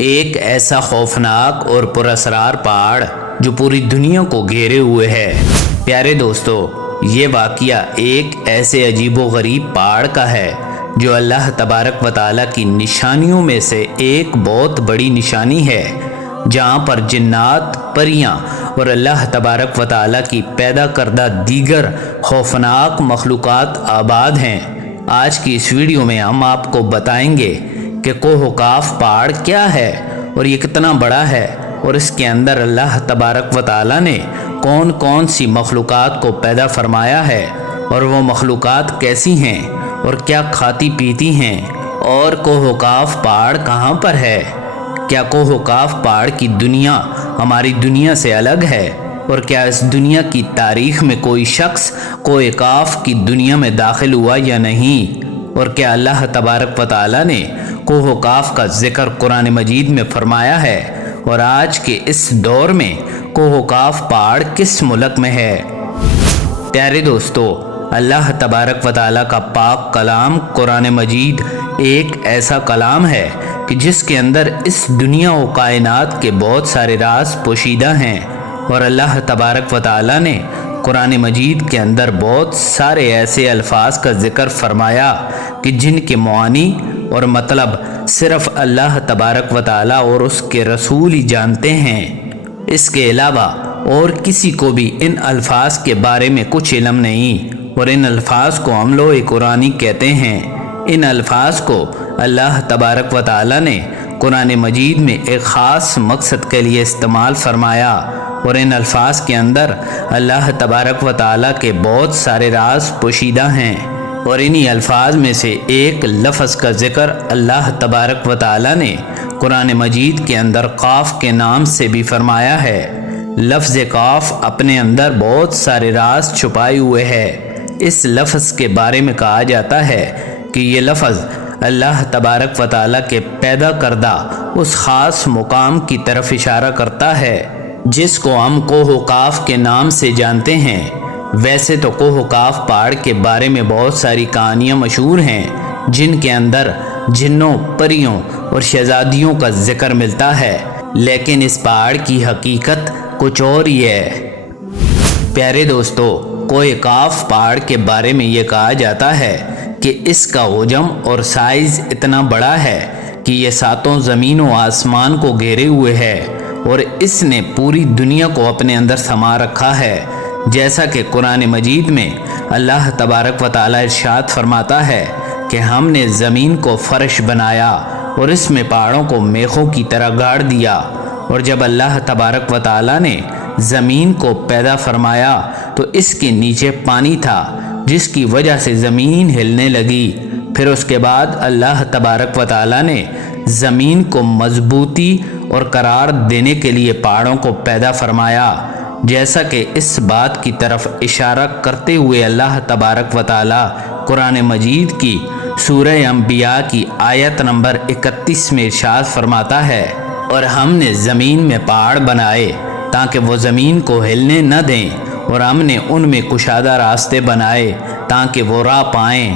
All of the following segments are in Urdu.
ایک ایسا خوفناک اور پراسرار پہاڑ جو پوری دنیا کو گھیرے ہوئے ہے۔ پیارے دوستو، یہ واقعہ ایک ایسے عجیب و غریب پہاڑ کا ہے جو اللہ تبارک و تعالیٰ کی نشانیوں میں سے ایک بہت بڑی نشانی ہے، جہاں پر جنات، پریاں اور اللہ تبارک و تعالیٰ کی پیدا کردہ دیگر خوفناک مخلوقات آباد ہیں۔ آج کی اس ویڈیو میں ہم آپ کو بتائیں گے کہ کوہ کاف پہاڑ کیا ہے اور یہ کتنا بڑا ہے، اور اس کے اندر اللہ تبارک و تعالیٰ نے کون کون سی مخلوقات کو پیدا فرمایا ہے، اور وہ مخلوقات کیسی ہیں اور کیا کھاتی پیتی ہیں، اور کوہ کاف پہاڑ کہاں پر ہے۔ کیا کوہ کاف پہاڑ کی دنیا ہماری دنیا سے الگ ہے، اور کیا اس دنیا کی تاریخ میں کوئی شخص کوہ کاف کی دنیا میں داخل ہوا یا نہیں، اور کیا اللہ تبارک و تعالیٰ نے کوہ کاف کا ذکر قرآن مجید میں فرمایا ہے، اور آج کے اس دور میں کوہ کاف پہاڑ کس ملک میں ہے۔ پیارے دوستو، اللہ تبارک و تعالیٰ کا پاک کلام قرآن مجید ایک ایسا کلام ہے کہ جس کے اندر اس دنیا و کائنات کے بہت سارے راز پوشیدہ ہیں، اور اللہ تبارک و تعالیٰ نے قرآن مجید کے اندر بہت سارے ایسے الفاظ کا ذکر فرمایا کہ جن کے معانی اور مطلب صرف اللہ تبارک و تعالیٰ اور اس کے رسول ہی جانتے ہیں۔ اس کے علاوہ اور کسی کو بھی ان الفاظ کے بارے میں کچھ علم نہیں، اور ان الفاظ کو حملہ قرآنی کہتے ہیں۔ ان الفاظ کو اللہ تبارک و تعالیٰ نے قرآن مجید میں ایک خاص مقصد کے لیے استعمال فرمایا، اور ان الفاظ کے اندر اللہ تبارک و تعالیٰ کے بہت سارے راز پوشیدہ ہیں، اور انہی الفاظ میں سے ایک لفظ کا ذکر اللہ تبارک و تعالیٰ نے قرآن مجید کے اندر قاف کے نام سے بھی فرمایا ہے۔ لفظ قاف اپنے اندر بہت سارے راز چھپائے ہوئے ہے۔ اس لفظ کے بارے میں کہا جاتا ہے کہ یہ لفظ اللہ تبارک و تعالیٰ کے پیدا کردہ اس خاص مقام کی طرف اشارہ کرتا ہے جس کو ہم کوہ کاف کے نام سے جانتے ہیں۔ ویسے تو کوہ کاف پہاڑ کے بارے میں بہت ساری کہانیاں مشہور ہیں جن کے اندر جنوں، پریوں اور شہزادیوں کا ذکر ملتا ہے، لیکن اس پہاڑ کی حقیقت کچھ اور ہی ہے۔ پیارے دوستو، کوہ کاف پہاڑ کے بارے میں یہ کہا جاتا ہے کہ اس کا حجم اور سائز اتنا بڑا ہے کہ یہ ساتوں زمین و آسمان کو گھیرے ہوئے ہے، اور اس نے پوری دنیا کو اپنے اندر سما رکھا ہے۔ جیسا کہ قرآن مجید میں اللہ تبارک و تعالیٰ ارشاد فرماتا ہے کہ ہم نے زمین کو فرش بنایا اور اس میں پہاڑوں کو میخوں کی طرح گاڑ دیا، اور جب اللہ تبارک و تعالیٰ نے زمین کو پیدا فرمایا تو اس کے نیچے پانی تھا جس کی وجہ سے زمین ہلنے لگی۔ پھر اس کے بعد اللہ تبارک و تعالیٰ نے زمین کو مضبوطی اور قرار دینے کے لیے پہاڑوں کو پیدا فرمایا، جیسا کہ اس بات کی طرف اشارہ کرتے ہوئے اللہ تبارک و تعالیٰ قرآن مجید کی سورہ انبیاء کی آیت نمبر 31 میں ارشاد فرماتا ہے، اور ہم نے زمین میں پہاڑ بنائے تاکہ وہ زمین کو ہلنے نہ دیں، اور ہم نے ان میں کشادہ راستے بنائے تاکہ وہ راہ پائیں۔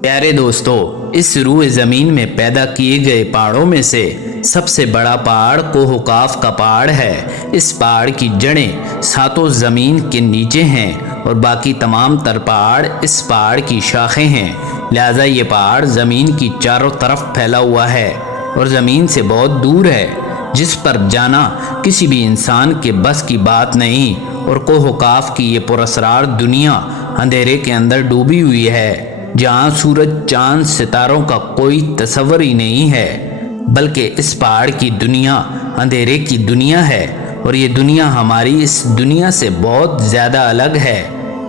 پیارے دوستو، اس روئے زمین میں پیدا کیے گئے پہاڑوں میں سے سب سے بڑا پہاڑ کوہ کاف کا پہاڑ ہے۔ اس پہاڑ کی جڑیں ساتوں زمین کے نیچے ہیں، اور باقی تمام تر پہاڑ اس پہاڑ کی شاخیں ہیں، لہذا یہ پہاڑ زمین کی چاروں طرف پھیلا ہوا ہے اور زمین سے بہت دور ہے، جس پر جانا کسی بھی انسان کے بس کی بات نہیں، اور کوہ کاف کی یہ پراسرار دنیا اندھیرے کے اندر ڈوبی ہوئی ہے، جہاں سورج، چاند، ستاروں کا کوئی تصور ہی نہیں ہے، بلکہ اس پہاڑ کی دنیا اندھیرے کی دنیا ہے، اور یہ دنیا ہماری اس دنیا سے بہت زیادہ الگ ہے،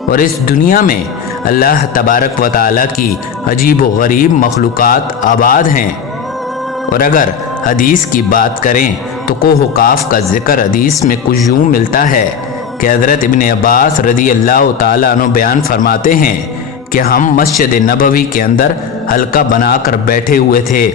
اور اس دنیا میں اللہ تبارک و تعالیٰ کی عجیب و غریب مخلوقات آباد ہیں۔ اور اگر حدیث کی بات کریں تو کوہ کاف کا ذکر حدیث میں کچھ یوں ملتا ہے کہ حضرت ابن عباس رضی اللہ تعالیٰ عنہ بیان فرماتے ہیں کہ ہم مسجد نبوی کے اندر حلقہ بنا کر بیٹھے ہوئے تھے،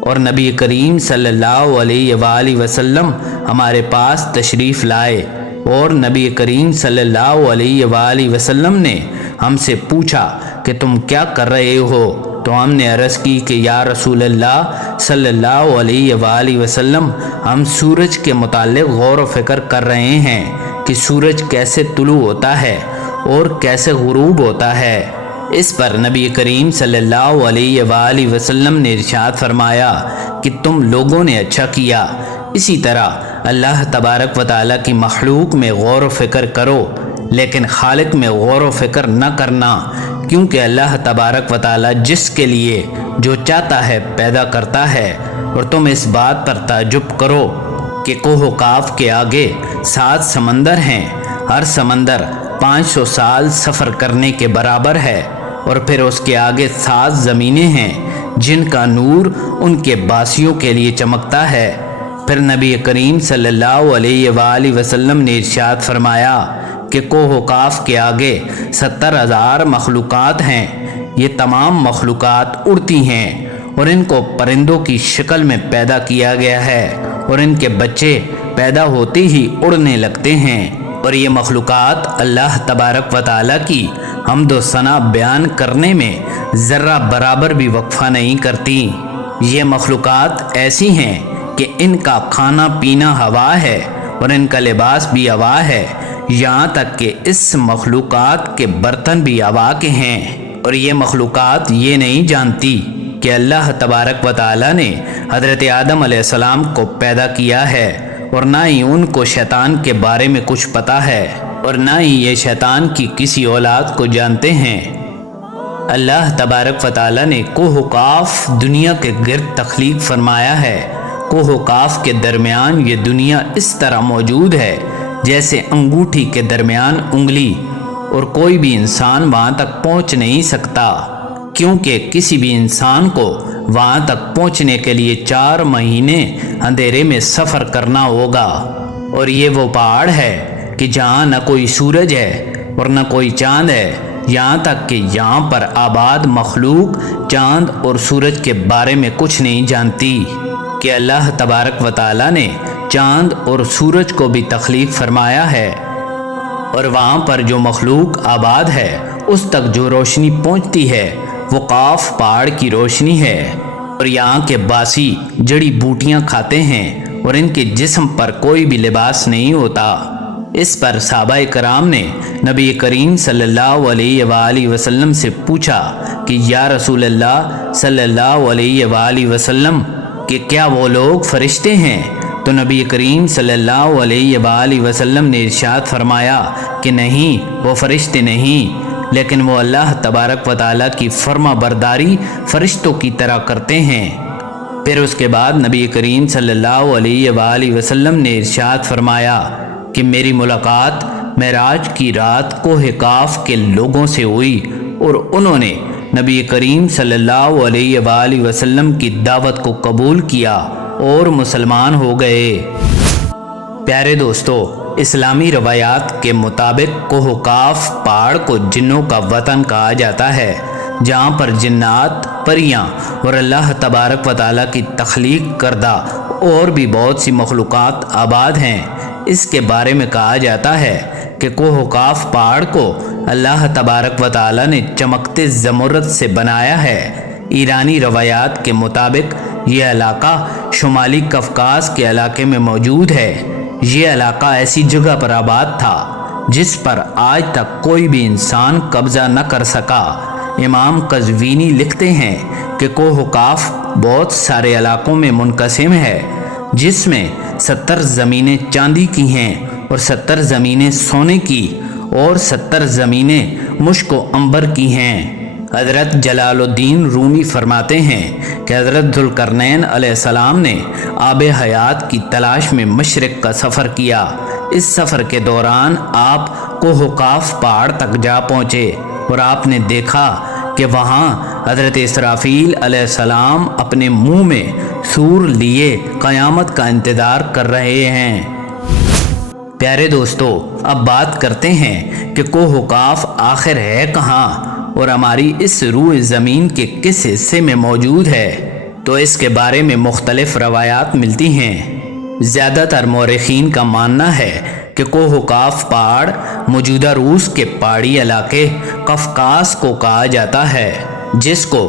اور نبی کریم صلی اللہ علیہ وآلہ وسلم ہمارے پاس تشریف لائے، اور نبی کریم صلی اللہ علیہ وآلہ وسلم نے ہم سے پوچھا کہ تم کیا کر رہے ہو، تو ہم نے عرض کی کہ یا رسول اللہ صلی اللہ علیہ وآلہ وسلم، ہم سورج کے متعلق غور و فکر کر رہے ہیں کہ سورج کیسے طلوع ہوتا ہے اور کیسے غروب ہوتا ہے۔ اس پر نبی کریم صلی اللہ علیہ وآلہ وسلم نے ارشاد فرمایا کہ تم لوگوں نے اچھا کیا، اسی طرح اللہ تبارک و تعالیٰ کی مخلوق میں غور و فکر کرو، لیکن خالق میں غور و فکر نہ کرنا، کیونکہ اللہ تبارک و تعالیٰ جس کے لیے جو چاہتا ہے پیدا کرتا ہے۔ اور تم اس بات پر تعجب کرو کہ کوہ و کاف کے آگے 7 سمندر ہیں، ہر سمندر 500 سال سفر کرنے کے برابر ہے، اور پھر اس کے آگے 7 زمینیں ہیں جن کا نور ان کے باسیوں کے لیے چمکتا ہے۔ پھر نبی کریم صلی اللہ علیہ وآلہ وسلم نے ارشاد فرمایا کہ کوہ و کاف کے آگے 70,000 مخلوقات ہیں، یہ تمام مخلوقات اڑتی ہیں اور ان کو پرندوں کی شکل میں پیدا کیا گیا ہے، اور ان کے بچے پیدا ہوتے ہی اڑنے لگتے ہیں، اور یہ مخلوقات اللہ تبارک و تعالیٰ کی حمد و ثنا بیان کرنے میں ذرہ برابر بھی وقفہ نہیں کرتی۔ یہ مخلوقات ایسی ہیں کہ ان کا کھانا پینا ہوا ہے اور ان کا لباس بھی ہوا ہے، یہاں تک کہ اس مخلوقات کے برتن بھی ہوا کے ہیں، اور یہ مخلوقات یہ نہیں جانتی کہ اللہ تبارک و تعالیٰ نے حضرت آدم علیہ السلام کو پیدا کیا ہے، اور نہ ہی ان کو شیطان کے بارے میں کچھ پتہ ہے، اور نہ ہی یہ شیطان کی کسی اولاد کو جانتے ہیں۔ اللہ تبارک و تعالیٰ نے کوہ و کاف دنیا کے گرد تخلیق فرمایا ہے۔ کوہ و کاف کے درمیان یہ دنیا اس طرح موجود ہے جیسے انگوٹھی کے درمیان انگلی، اور کوئی بھی انسان وہاں تک پہنچ نہیں سکتا، کیونکہ کسی بھی انسان کو وہاں تک پہنچنے کے لیے 4 مہینے اندھیرے میں سفر کرنا ہوگا۔ اور یہ وہ پہاڑ ہے کہ جہاں نہ کوئی سورج ہے اور نہ کوئی چاند ہے، یہاں تک کہ یہاں پر آباد مخلوق چاند اور سورج کے بارے میں کچھ نہیں جانتی کہ اللہ تبارک و تعالیٰ نے چاند اور سورج کو بھی تخلیق فرمایا ہے، اور وہاں پر جو مخلوق آباد ہے اس تک جو روشنی پہنچتی ہے وہ قاف پہاڑ کی روشنی ہے، اور یہاں کے باسی جڑی بوٹیاں کھاتے ہیں اور ان کے جسم پر کوئی بھی لباس نہیں ہوتا۔ اس پر صحابہ کرام نے نبی کریم صلی اللہ علیہ وآلہ وسلم سے پوچھا کہ یا رسول اللہ صلی اللہ علیہ وآلہ وسلم کہ کیا وہ لوگ فرشتے ہیں؟ تو نبی کریم صلی اللہ علیہ وآلہ وسلم نے ارشاد فرمایا کہ نہیں، وہ فرشتے نہیں، لیکن وہ اللہ تبارک و تعالیٰ کی فرما برداری فرشتوں کی طرح کرتے ہیں۔ پھر اس کے بعد نبی کریم صلی اللہ علیہ وآلہ وسلم نے ارشاد فرمایا کہ میری ملاقات معراج کی رات کوہ کاف کے لوگوں سے ہوئی، اور انہوں نے نبی کریم صلی اللہ علیہ وآلہ وسلم کی دعوت کو قبول کیا اور مسلمان ہو گئے۔ پیارے دوستو، اسلامی روایات کے مطابق کوہ کاف پہاڑ کو جنوں کا وطن کہا جاتا ہے، جہاں پر جنات، پریاں اور اللہ تبارک و تعالیٰ کی تخلیق کردہ اور بھی بہت سی مخلوقات آباد ہیں۔ اس کے بارے میں کہا جاتا ہے کہ کوہ کاف پہاڑ کو اللہ تبارک و تعالیٰ نے چمکتے زمرد سے بنایا ہے۔ ایرانی روایات کے مطابق یہ علاقہ شمالی قفقاز کے علاقے میں موجود ہے۔ یہ علاقہ ایسی جگہ پر آباد تھا جس پر آج تک کوئی بھی انسان قبضہ نہ کر سکا۔ امام قزوینی لکھتے ہیں کہ کوہ کاف بہت سارے علاقوں میں منقسم ہے، جس میں 70 زمینیں چاندی کی ہیں اور 70 زمینیں سونے کی اور 70 زمینیں مشک و عنبر کی ہیں۔ حضرت جلال الدین رومی فرماتے ہیں کہ حضرت ذوالقرنین علیہ السلام نے آب حیات کی تلاش میں مشرق کا سفر کیا۔ اس سفر کے دوران آپ کوہ کاف پہاڑ تک جا پہنچے اور آپ نے دیکھا کہ وہاں حضرت اسرافیل علیہ السلام اپنے منہ میں سور لیے قیامت کا انتظار کر رہے ہیں۔ پیارے دوستو، اب بات کرتے ہیں کہ کوہ کاف آخر ہے کہاں اور ہماری اس روئے زمین کے کس حصے میں موجود ہے؟ تو اس کے بارے میں مختلف روایات ملتی ہیں۔ زیادہ تر مورخین کا ماننا ہے کہ کوہ کاف پہاڑ موجودہ روس کے پہاڑی علاقے قفقاز کو کہا جاتا ہے، جس کو